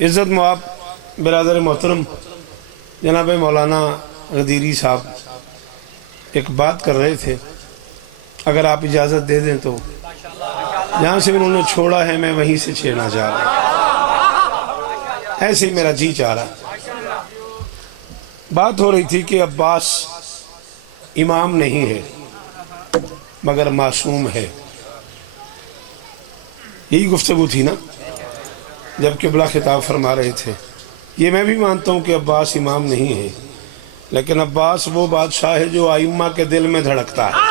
عزت مواب برادر محترم جناب مولانا غدیری صاحب ایک بات کر رہے تھے، اگر آپ اجازت دے دیں تو جہاں سے انہوں نے چھوڑا ہے میں وہیں سے چھیڑنا چاہ رہا ہوں، ایسے ہی میرا جی چاہ رہا۔ بات ہو رہی تھی کہ عباس امام نہیں ہے مگر معصوم ہے، یہی گفتگو تھی نا جب قبلہ خطاب فرما رہے تھے۔ یہ میں بھی مانتا ہوں کہ عباس امام نہیں ہے، لیکن عباس وہ بادشاہ ہے جو ائمہ کے دل میں دھڑکتا ہے۔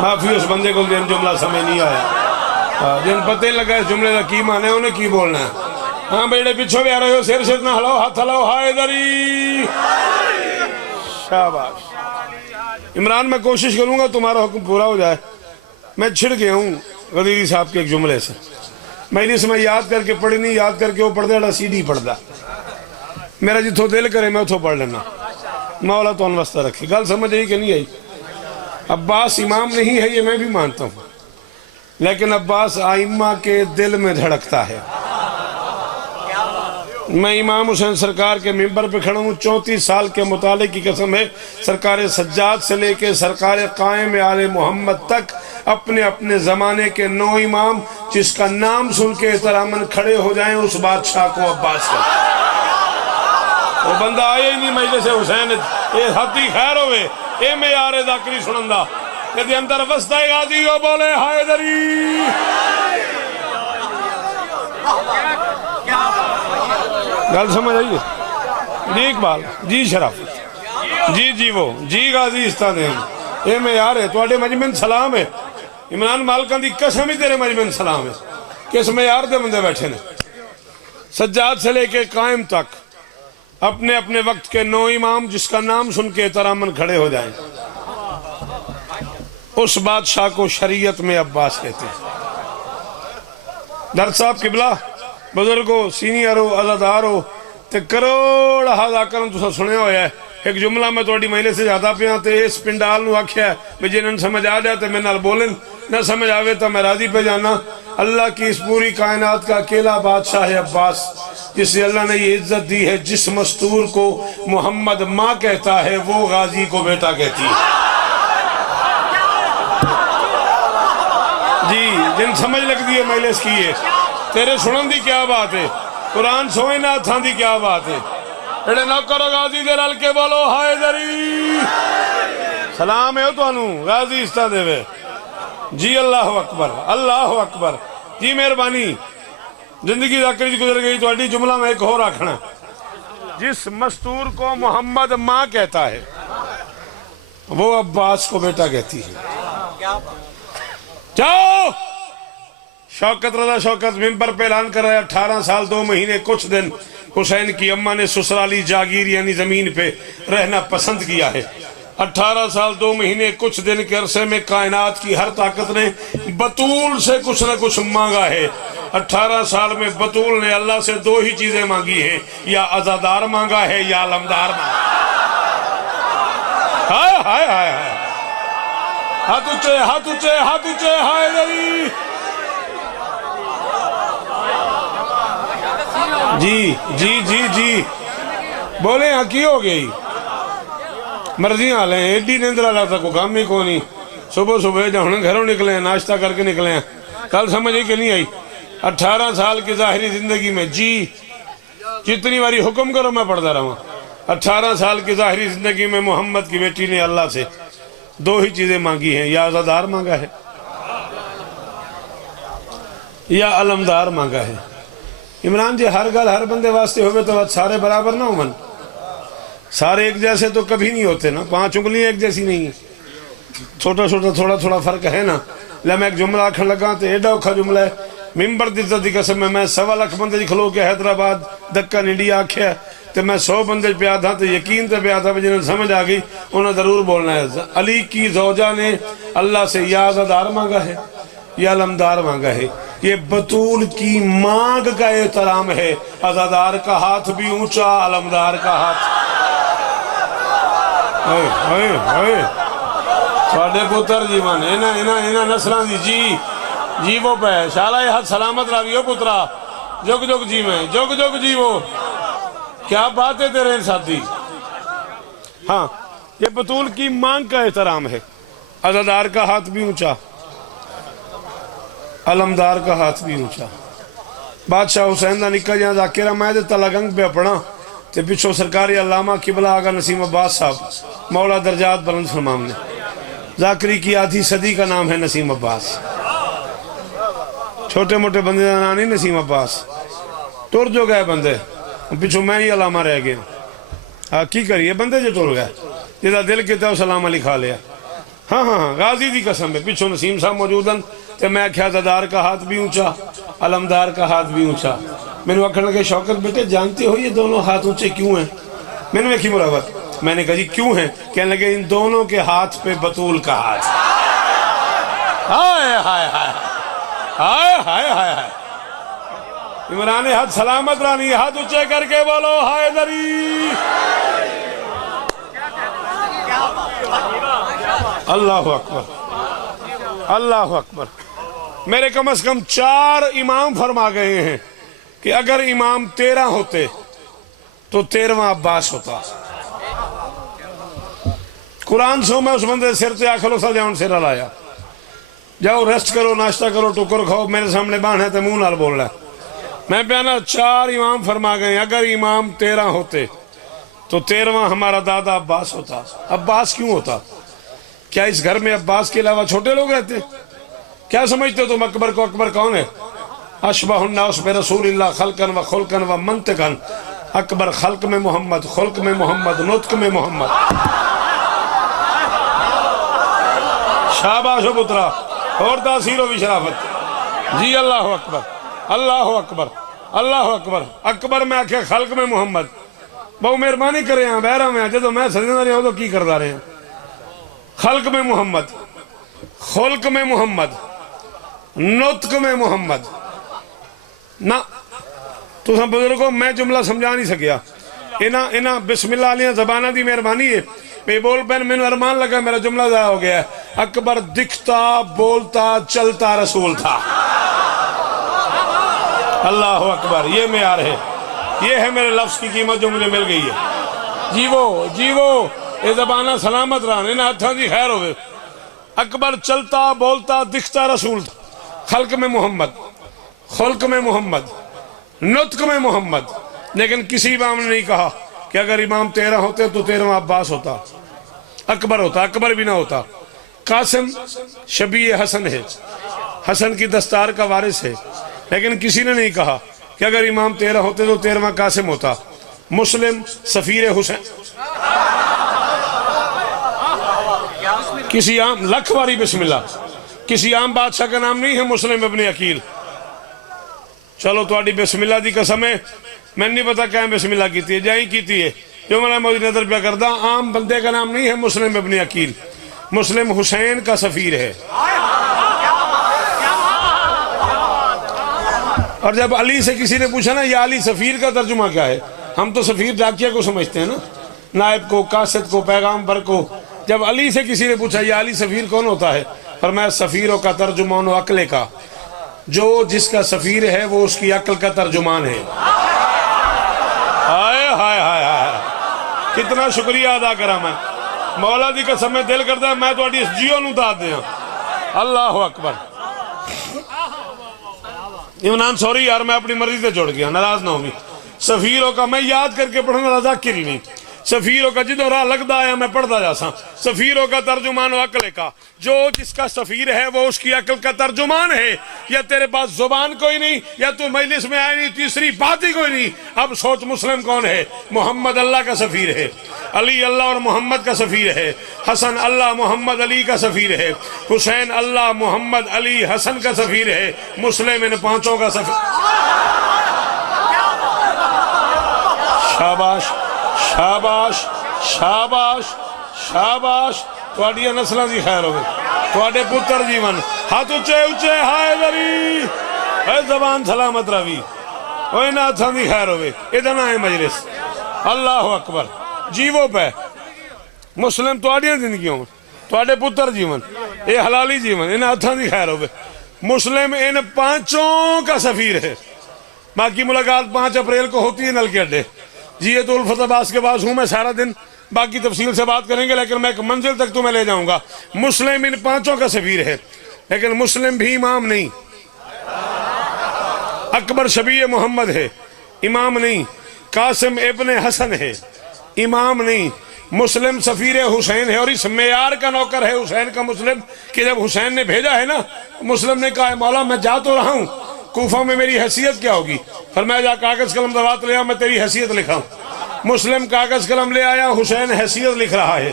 معافی اس بندے کو جن جملہ سمجھ نہیں آیا، جن پتہ لگا اس جملے کا کی معنی ہے انہیں کی بولنا ہے۔ ہاں بیڑے پیچھو بھی آ رہے ہو، سر نہ ہلاؤ، ہاتھ ہلاؤ، ہائے دری شاباش۔ عمران میں کوشش کروں گا تمہارا حکم پورا ہو جائے۔ میں چھڑ گیا ہوں غدیری صاحب کے ایک جملے سے، میں نے اس میں یاد کر کے پڑھی نہیں، یاد کر کے وہ پڑھ دے سی ڈی پڑھ دا، میرا جتھو دل کرے میں اتھو پڑھ لینا، مولا تو انوستہ رکھے۔ گل سمجھ آئی کہ نہیں آئی؟ عباس امام نہیں ہے یہ میں بھی مانتا ہوں، لیکن عباس ائمہ کے دل میں دھڑکتا ہے۔ میں امام حسین سرکار کے ممبر پہ کھڑا ہوں، 34 سال کے مطالعے کی قسم ہے، سرکار سجاد سے لے کے سرکار قائم آل محمد تک اپنے اپنے زمانے کے 9 امام جس کا نام سن کے احتراماً کھڑے ہو جائیں اس بادشاہ کو عباس کا۔ وہ بندہ آئے ہی نہیں مجلس حسین، اے حتی خیر ہوئے، اے میں یار ذاکری سنندہ کہ اندر وسطہ غازی ہو بولے ہائے دری۔ گل سمجھ آئیے؟ جی اقبال، جی شرافت، جی وہ، جی غازی استادیں، اے میں یار ہے، تو آڑے مجمن سلام ہے، عمران مالکان دی قسم ہی تیرے مجمن سلام ہے، کس میں یار دے بندے بیٹھے نے۔ سجاد سے لے کے قائم تک اپنے اپنے وقت کے 9 امام جس کا نام سن کے احتراماً کھڑے ہو جائیں، اس بادشاہ کو شریعت میں عباس کہتے ہیں۔ درد صاحب قبلہ بزرگو سینئرو عزادارو تے کروڑ ہزا کرم تو سنے ہویا ہے۔ ایک جملہ میں توڑی مہینے سے زیادہ پہ تے اس پنڈال نو آکھیا ہے میں جنہاں سمجھ آ جاتے میں نال بولن، نہ سمجھ آوے تو میں راضی پہ جانا۔ اللہ کی اس پوری کائنات کا اکیلا بادشاہ ہے عباس، جسے اللہ نے یہ عزت دی ہے، جس مستور کو محمد ماں کہتا ہے وہ غازی کو بیٹا کہتی ہے۔ جی جن سمجھ لگ دی ہے مجلس کی ہے، تیرے سنن دی کیا بات ہے، قرآن سوئے نہ تھا دی کیا بات ہے۔ اڑے نہ کرو غازی دے رل کے بولو ہائے دری۔ سلام ہے تو انو غازی استا دے وے جی۔ اللہ اکبر، اللہ اکبر، جی مہربانی۔ زندگی ذاکری گزر گئی تو اڈی جملہ میں ایک اور آکھنا، جس مستور کو محمد ماں کہتا ہے وہ عباس کو بیٹا کہتی ہے۔ جاؤ شوکت رضا شوکت ممبر پہ اعلان کر رہا ہے 18 سال 2 مہینے کچھ دن حسین کی اماں نے سسرالی جاگیر یعنی زمین پہ رہنا پسند کیا ہے۔ 18 سال 2 مہینے کچھ دن کے عرصے میں کائنات کی ہر طاقت نے بطول سے کچھ نہ کچھ مانگا ہے۔ 18 سال میں بطول نے اللہ سے 2 ہی چیزیں مانگی ہیں، یا عزادار مانگا ہے یا علمدار مانگا ہے۔ ہائے ہائے ہائے ہائے، ہاتھ اچھے ہاتھ اچھے ہاتھ اچھے، ہائے دری۔ جی جی جی جی بولے ہاں کی ہو گئی مرضیاں آ لیں، ایڈی نیندرہ لاتا کو کام ہی کو نہیں۔ صبح صبح جہاں گھروں نکلے ہیں ناشتہ کر کے نکلے ہیں، کل سمجھے کہ نہیں آئی 18 سال کی ظاہری زندگی میں جی جتنی باری حکم کرو میں پڑھتا رہا ہوں۔ 18 سال کی ظاہری زندگی میں محمد کی بیٹی نے اللہ سے 2 ہی چیزیں مانگی ہیں، یا عزادار مانگا ہے یا علمدار مانگا ہے۔ عمران جی ہر گل ہر بندے واسطے ہوئے تو سارے برابر نہ ہوں، سارے ایک جیسے تو کبھی نہیں ہوتے نا، 5 انگلیاں ایک جیسی نہیں ہیں، چھوٹا چھوٹا تھوڑا تھوڑا فرق ہے نا۔ لے میں ایک جملہ آکھن لگا تو ایڈا اوکھا جملہ ہے، ممبر دی عزت دی قسم میں 1.25 لاکھ بندے جی کھلو کے حیدرآباد دکن انڈیا آکھیا تو میں 100 بندے پہ آدھا تو یقین تے پہ آدھا جنہیں سمجھ آ گئی انہیں ضرور بولنا ہے۔ علی کی زوجہ نے اللہ سے یا عزادار مانگا ہے یا علمدار مانگا ہے، یہ بطول کی مانگ کا احترام ہے۔ عزادار کا ہاتھ بھی اونچا، علمدار کا ہاتھ ساڑھے پتر جی مانے اینا نسلان دی جی وہ پہ شالہ یہ ہاتھ سلامت راویو پترا جگ جگ جی میں جگ جگ جی وہ کیا بات ہے تیرے ساتھی. ہاں یہ بطول کی مانگ کا احترام ہے. عزادار کا ہاتھ بھی اونچا, علمدار کا ہاتھ بھی اونچا. بادشاہ حسین دا نکا جہاں ذاکرہ میں دے تلگنگ پہ پڑھا تے پچھو سرکاری علامہ قبلہ آگا نسیم عباس صاحب مولا درجات بلند فرمام نے. ذاکری کی آدھی صدی کا نام ہے نسیم عباس. چھوٹے موٹے بندے دا نام نہیں نسیم عباس, ٹور جو گئے بندے پچھو میں ہی علامہ رہ گیا. ہاں کی کریے بندے جو ٹور گئے جدا دل کہتا ہے سلامہ لکھا لیا. ہاں ہاں ہاں غازی دی قسم ہے. پچھو نسیم صاحب موجودن تے میں کیا عزادار کا ہاتھ بھی اونچا, علمدار کا ہاتھ بھی اونچا. میں نے اکھڑ کے شوکت بیٹے جانتے ہو یہ دونوں ہاتھ اونچے کیوں ہیں؟ میں نے کی مراوت میں نے کہا جی کیوں ہیں؟ کہنے لگے ان دونوں کے ہاتھ پہ بطول کا ہاتھ. ہائے ہائے ہائے ہائے ہائے ہائے ہائے. عمران حد سلامت رانی ہاتھ اونچے کر کے بولو حیدری. اللہ اکبر اللہ اکبر. میرے کم از کم 4 امام فرما گئے ہیں کہ اگر امام 13 ہوتے تو 13واں عباس ہوتا. قرآن سو میں اس بندے سر تے آکھلو سا جاؤں سر لایا جاؤ ریسٹ کرو ناشتہ کرو ٹکر کھاؤ میرے سامنے بان ہے تے منہ نال بول رہا ہے. میں پیانا 4 امام فرما گئے اگر امام 13 ہوتے تو 13واں ہمارا دادا عباس ہوتا. عباس کیوں ہوتا؟ کیا اس گھر میں عباس کے علاوہ چھوٹے لوگ رہتے؟ کیا سمجھتے ہو تم اکبر کو؟ اکبر کون ہے؟ اشبہ الناس برسول اللہ خلقن و خلقن و منطقن. اکبر خلق میں محمد, خلق میں محمد, نطق میں محمد. شاباش و پترا اور تاثیر و شرافت جی. اللہ اکبر اللہ اکبر اللہ اکبر. اکبر میں آکھے خلق میں محمد. بہو مہربانی کرے ہیں بہرہ میں جدو میں سجدہ رہے ہوں تو کی کردہ رہے ہیں. خلق میں محمد, خلق میں محمد, نطق میں محمد. نا تو سب بزرگوں میں جملہ سمجھا نہیں سکیا. انہاں بسم اللہ علیہ زبانہ دی مہربانی ہے. میں بول پہن میں نے ارمان لگا میرا جملہ ضائع ہو گیا ہے. اکبر دکھتا بولتا چلتا رسول تھا. اللہ اکبر. یہ معیار ہے, یہ ہے میرے لفظ کی قیمت جو مجھے مل گئی ہے. جیوو اے زبانہ سلامت رہا انہاں ہتھاں دی خیر ہوئے. اکبر چلتا بولتا دکھتا رسول تھا. خلق میں محمد, خلق میں محمد, نطق میں محمد. لیکن کسی امام نے نہیں کہا کہ اگر امام 13 ہوتے تو 13واں عباس ہوتا, اکبر ہوتا. اکبر بھی نہ ہوتا. قاسم شبیہ حسن ہے, حسن کی دستار کا وارث ہے. لیکن کسی نے نہیں کہا کہ اگر امام 13 ہوتے تو 13واں قاسم ہوتا. مسلم سفیر حسین. کسی عام لکھ واری بسم اللہ کسی عام بادشاہ کا نام نہیں ہے مسلم ابن عقیل. چلو تو آڈی بسم اللہ دی قسم ہے میں نہیں پتا کہیں بسم اللہ کیتی ہے جائیں کیتی ہے جو میں موجود نظر پہ کردہ. عام بندے کا نام نہیں ہے مسلم ابن عقیل. مسلم حسین کا سفیر ہے. اور جب علی سے کسی نے پوچھا نا یا علی سفیر کا ترجمہ کیا ہے, ہم تو سفیر ڈاکیہ کو سمجھتے ہیں نا, نائب کو, قاصد کو, پیغامبر کو. جب علی سے کسی نے پوچھا یا علی سفیر کون ہوتا ہے, فرمایا سفیروں کا ترجمان و عقل کا. جو جس کا سفیر ہے وہ اس کی عقل کا ترجمان ہے. ہائے ہائے ہائے ہائے کتنا شکریہ ادا کرا میں. مولا دی قسم میں دل کرتا ہے میں تو اڈی اس جیو نو داد دیا. اللہ اکبر. عمران سوری یار میں اپنی مرضی سے جوڑ گیا, ناراض نہ ہوگی. سفیروں کا میں یاد کر کے پڑھنا ذاکر ہی نہیں. سفیروں کا جدو راہ لگتا آیا میں پڑھتا جاسا. سفیروں کا ترجمان و عقل کا. جو جس کا سفیر ہے وہ اس کی عقل کا ترجمان ہے. یا تیرے پاس زبان کوئی نہیں, یا تو مجلس میں آئے نہیں, تیسری بات ہی کوئی نہیں. اب سوچ مسلم کون ہے؟ محمد اللہ کا سفیر ہے, علی اللہ اور محمد کا سفیر ہے, حسن اللہ محمد علی کا سفیر ہے, حسین اللہ محمد علی حسن کا سفیر ہے, مسلم ان 5 کا سفیر. شاباش شاباش شاباش شاباش. تواڈیاں نسلاں دی خیر ہوئے, تواڈے پتر جیون. ہاتھ اچھے اچھے حیدری. اے زبان سلامت روی. اوہ انہاں ہتھاں دی خیر ہوئے. ادھر آئے مجلس. اللہ اکبر. جیوو پہ مسلم تواڈیاں زندگیوں میں, تواڈے پتر جیون, اے حلالی جیون. انہاں ہتھاں دی خیر ہوئے. مسلم ان 5 کا سفیر ہے. باقی ملاقات 5 اپریل کو ہوتی ہے نل کے اڈے. جی تو الفت عباس کے پاس ہوں میں سارا دن, باقی تفصیل سے بات کریں گے, لیکن میں ایک منزل تک تمہیں لے جاؤں گا. مسلم ان 5 کا سفیر ہے, لیکن مسلم بھی امام نہیں. اکبر شبیہ محمد ہے, امام نہیں. قاسم ابن حسن ہے, امام نہیں. مسلم سفیر حسین ہے, اور اس معیار کا نوکر ہے حسین کا مسلم, کہ جب حسین نے بھیجا ہے نا, مسلم نے کہا مولا میں جا تو رہا ہوں, کوفہ میں میری حیثیت کیا ہوگی؟ فرمایا جا کاغذ قلم دوات لے آ, میں تیری حیثیت لکھا ہوں. مسلم کاغذ قلم لے آیا, حسین حیثیت لکھ رہا ہے.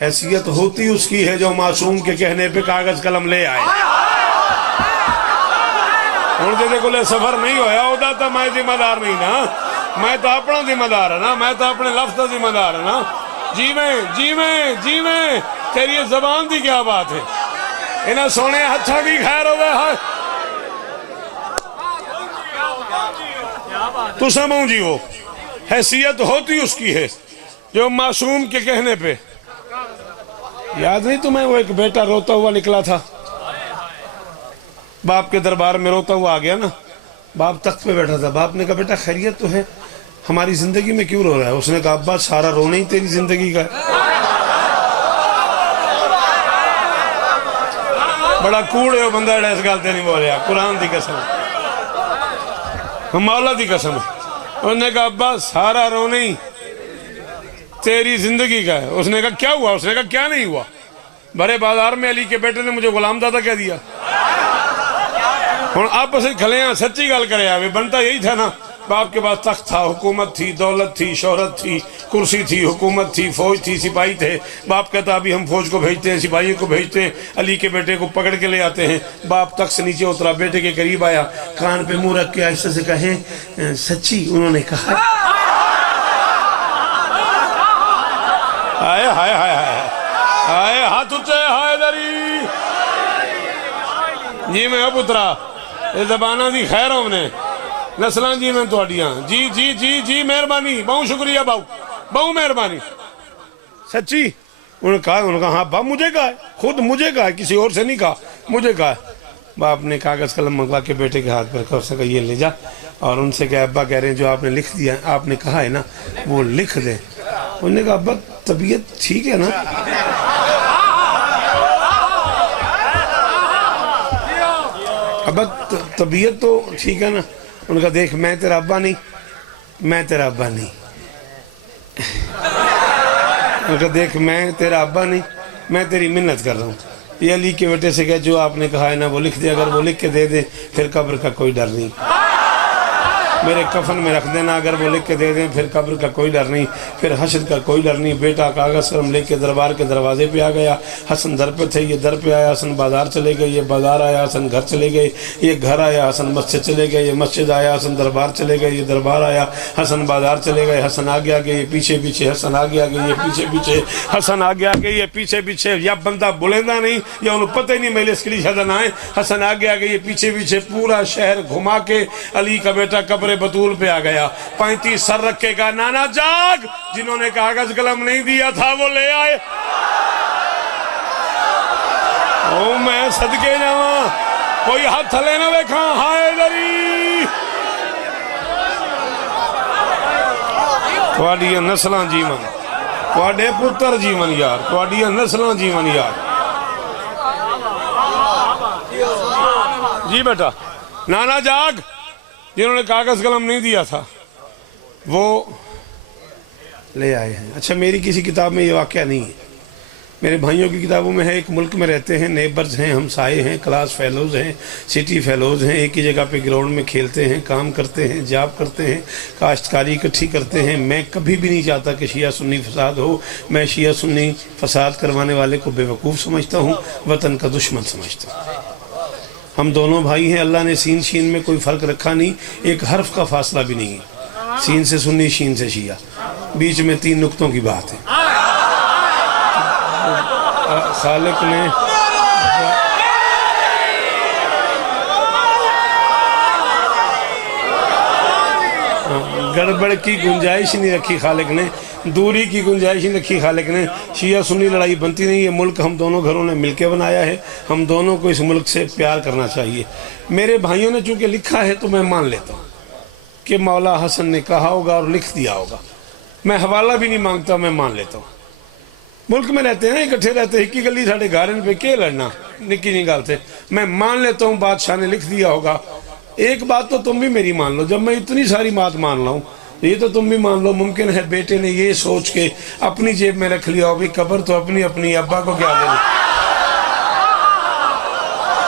حیثیت ہوتی اس کی ہے جو معصوم کے کہنے پہ کاغذ قلم لے آئے. ہوں تو دیکھو لے سفر نہیں ہویا ہوتا تو میں ذمہ دار نہیں نا, میں تو اپنا ذمہ دار ہے نا, میں تو اپنے لفظ کا ذمہ دار ہے نا. جی میں تیری زبان دی کیا بات ہے؟ انہیں سونے ہتھا کی خیر ہوئے ہے تو سمجھو جی, وہ حیثیت ہوتی اس کی ہے جو معصوم کے کہنے پہ. یاد نہیں تمہیں وہ ایک بیٹا روتا ہوا نکلا تھا, باپ کے دربار میں روتا ہوا آ گیا نا. باپ تخت پہ بیٹھا تھا, باپ نے کہا بیٹا خیریت تو ہے, ہماری زندگی میں کیوں رو رہا ہے؟ اس نے کہا ابا سارا رونا ہی تیری زندگی کا ہے. بڑا کوڑ ہے وہ بندہ جڑا اس گل تے نہیں بولیا, قرآن دی قسم, مولا دی قسم. انہوں نے کہا ابا سارا رونا ہی تیری زندگی کا ہے. اس نے کہا کیا ہوا؟ اس نے کہا کیا نہیں ہوا؟ بڑے بازار میں علی کے بیٹے نے مجھے غلام دادا کہہ دیا. ہوں آپ سے کھلے ہیں, سچی گل کرے آوے, بنتا یہی تھا نا. باپ کے پاس تخت تھا, حکومت تھی, دولت تھی, شہرت تھی, کرسی تھی, حکومت تھی, فوج تھی, سپاہی تھے. باپ کہتا ابھی ہم فوج کو بھیجتے ہیں, سپاہیوں کو بھیجتے ہیں, علی کے بیٹے کو پکڑ کے لے آتے ہیں. باپ تخت سے نیچے اترا, بیٹے کے قریب آیا, کان پہ منہ رکھ کے آہستہ سے کہیں سچی؟ انہوں نے کہا ہائے ہائے ہائے ہائے, ہاتھ اچھے, ہائے دری. جی میں اب اترا, یہ زبانہ دی خیر ہوں نے نسلان جی میں توڑیاں. جی مہربانی, بہت شکریہ باؤ, بہت مہربانی. سچی؟ انہوں نے کہا ہاں باپ مجھے کہا ہے, خود مجھے کہا ہے, کسی اور سے نہیں کہا, مجھے کہا ہے. باپ نے کاغذ قلم منگوا کے بیٹے کے ہاتھ پر کہا, اس نے کہا یہ لے جا, اور ان سے کہا ابا کہہ رہے ہیں جو آپ نے لکھ دیا, آپ نے کہا ہے نا وہ لکھ دیں. انہوں نے کہا ابا طبیعت ٹھیک ہے نا؟ ابا طبیعت تو ٹھیک ہے نا؟ ان کا دیکھ میں تیرا ابا نہیں, میں تیرا ابا نہیں. ان کا دیکھ میں تیرا ابا نہیں, میں تیری منت کر رہا ہوں. یہ علی کے بیٹے سے کہا جو آپ نے کہا ہے نا وہ لکھ دے, اگر وہ لکھ کے دے دے پھر قبر کا کوئی ڈر نہیں. میرے کفن میں رکھ دینا, اگر وہ لکھ کے دے دیں پھر قبر کا کوئی ڈر نہیں, پھر حشر کا کوئی ڈر نہیں. بیٹا کاغذ قلم لے کے دربار کے دروازے پہ آ گیا. حسن در پہ تھے, یہ در پہ آیا. حسن بازار چلے گئے, یہ بازار آیا. حسن گھر چلے گئے, یہ گھر آیا. حسن مسجد چلے گئے, یہ مسجد آیا. حسن دربار چلے گئے, یہ دربار آیا. حسن بازار چلے گئے, حسن آگے آگے, یہ پیچھے پیچھے. حسن آگے آگے, یہ پیچھے پیچھے. حسن آگے آگے, یہ پیچھے پیچھے. یا بندہ بلندہ نہیں, یا انہوں پتہ ہی نہیں میلے اسکلی شدن آئے. حسن آگے آگے, یہ پیچھے پیچھے. پورا شہر گھما کے علی کا بیٹا قبر بطول پہ آ گیا. 35 سر رکھ کے کہا نانا جاگ, جنہوں نے کاغذ قلم نہیں دیا تھا وہ لے آئے. او میں صدقے جاواں, کوئی ہاتھ تھلے نہ ویکھاں. ہائے دری تواڈیاں نسلاں جیون, تواڈے پتر جیون یار, تواڈیاں نسلاں جیون یار. جی بیٹا نانا جاگ, جنہوں نے کاغذ قلم نہیں دیا تھا وہ لے آئے ہیں. اچھا میری کسی کتاب میں یہ واقعہ نہیں ہے, میرے بھائیوں کی کتابوں میں ہے. ایک ملک میں رہتے ہیں, نیبرز ہیں, ہمسائے ہیں, کلاس فیلوز ہیں, سٹی فیلوز ہیں. ایک ہی جگہ پہ گراؤنڈ میں کھیلتے ہیں, کام کرتے ہیں, جاب کرتے ہیں, کاشتکاری اکٹھی کرتے ہیں. میں کبھی بھی نہیں چاہتا کہ شیعہ سنی فساد ہو. میں شیعہ سنی فساد کروانے والے کو بے وقوف سمجھتا ہوں, وطن کا دشمن سمجھتا ہوں. ہم دونوں بھائی ہیں, اللہ نے سین شین میں کوئی فرق رکھا نہیں, ایک حرف کا فاصلہ بھی نہیں ہے. سین سے سنی, شین سے شیعہ, بیچ میں 3 نقطوں کی بات ہے. خالق نے گڑبڑ کی گنجائش نہیں رکھی خالق نے, دوری کی گنجائش نہیں رکھی خالق نے. شیعہ سنی لڑائی بنتی نہیں. یہ ملک ہم دونوں گھروں نے مل کے بنایا ہے, ہم دونوں کو اس ملک سے پیار کرنا چاہیے. میرے بھائیوں نے چونکہ لکھا ہے تو میں مان لیتا ہوں. کہ مولا حسن نے کہا ہوگا اور لکھ دیا ہوگا. میں حوالہ بھی نہیں مانگتا, میں مان لیتا ہوں. ملک میں رہتے ہیں اکٹھے رہتے ہیں, ایک گلی ساڑھے گھر پہ کیا لڑنا, نکی نہیں گالتے. میں مان لیتا ہوں بادشاہ نے لکھ دیا ہوگا. ایک بات تو تم بھی میری مان لو, جب میں اتنی ساری بات مان لاؤں یہ تو تم بھی مان لو, ممکن ہے بیٹے نے یہ سوچ کے اپنی جیب میں رکھ لیا ہو بھی قبر تو اپنی ابا کو کیا دینا.